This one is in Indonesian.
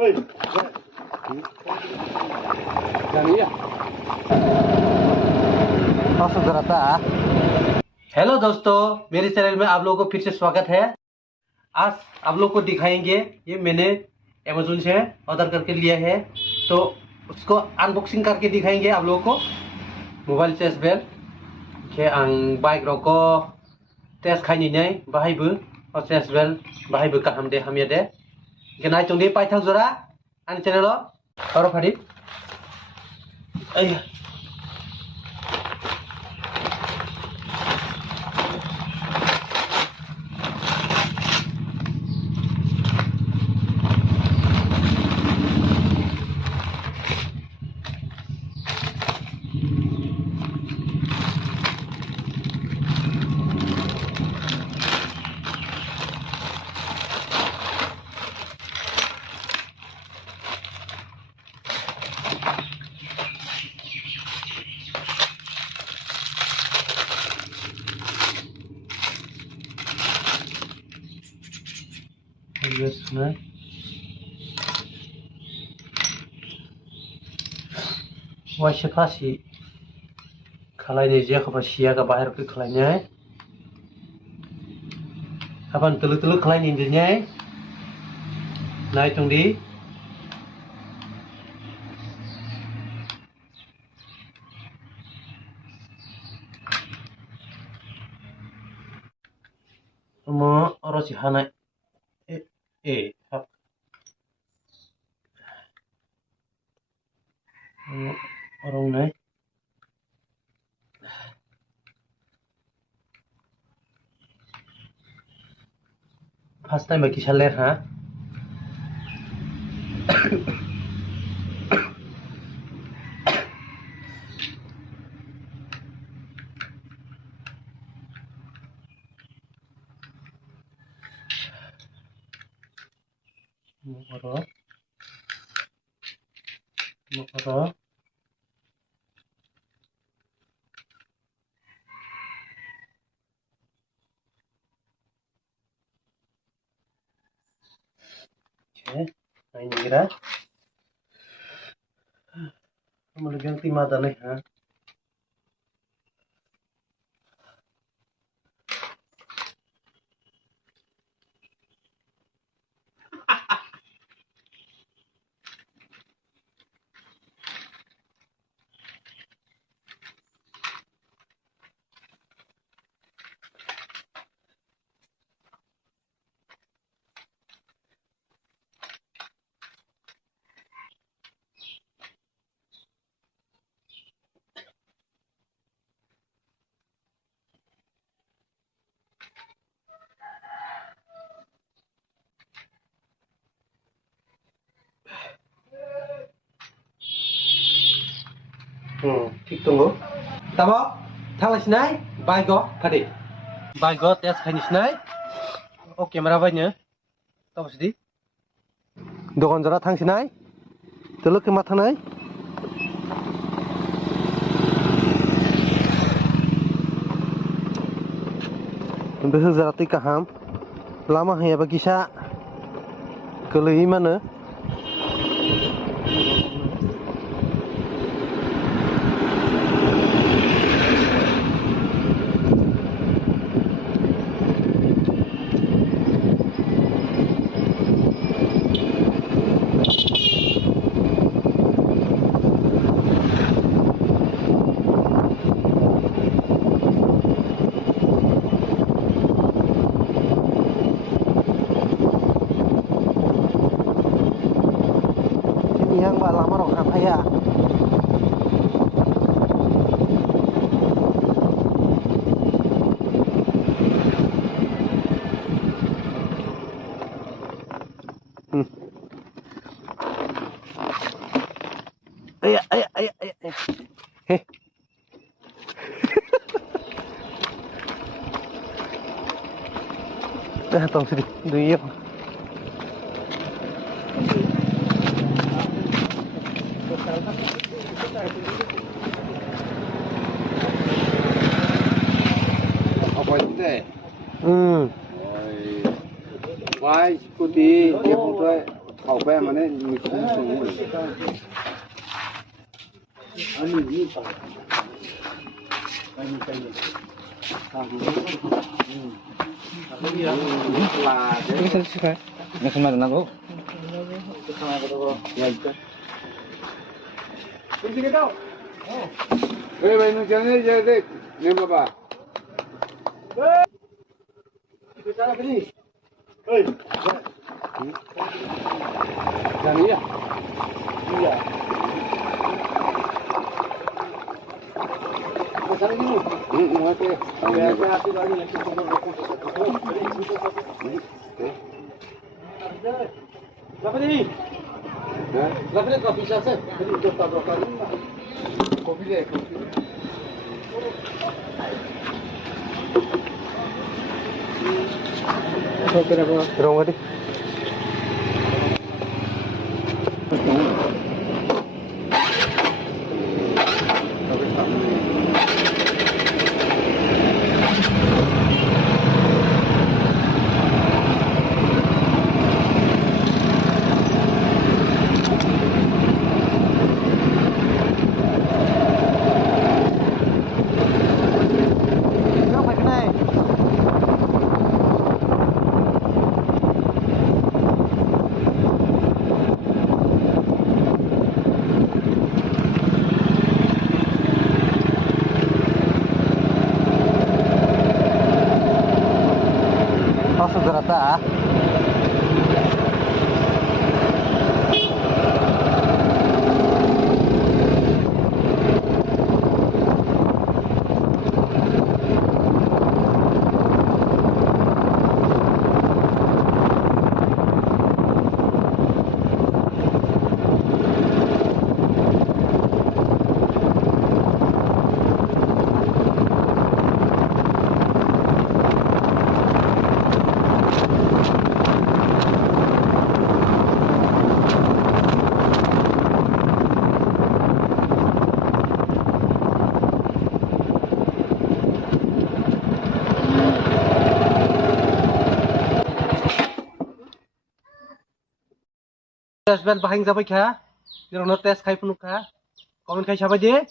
हेलो दोस्तों, मेरे चैनल में आप लोगों को फिर से स्वागत है। आज आप लोग को दिखाएंगे, ये मैंने अमेज़न से ऑर्डर करके लिया है, तो उसको अनबॉक्सिंग करके दिखाएंगे आप लोगों को। मोबाइल चार्ज बेल के आं बाइक रको टेस्ट खाइनिनै बाहायबो और चार्ज बेल बाहायबो गाहाम दे हामिया दे के नाय चंदे पाइथां जरा आंनि चैनेलाव और फादि वाइसे फासी खालायनाय जायाखैबा सियागा बाहेरखौ खालायनाय हाबान तलु तलु खालायनाय दिनै नायथंदि mo orosi hanai hap orang nai first time bagi saler ha Mokoro oke, nah ini kira memegang timah tanah ha. ঠিক tunggu. Tabo, थांलाय सिनाय बाइक फादि बाइक टेस्ट खायनि सिनाय ओ केमेरा बायनो तबसदि दखान जरा थांसिनाय तलु केमा थानाय बेखौ जारातै गाहाम लामा हैयाबा गिसा गोलैयै मानो yang ba lama rok hafaya heh dah tong sedih duit apa itu? Hmm. Why, scooty, dia butuh เข้าไปมันเนี่ยมีคนสูงเลยปลาเนี่ย Ini semua tenang kok. Eh, भाई नु चलने जा देख ने बाबा जानिए वहाँ पे कॉफी ले Terong tadi. Masuk gerata. Tes bel bahing sampai kah? Di rumah tes kai penuh kah? Komen kai siapa je?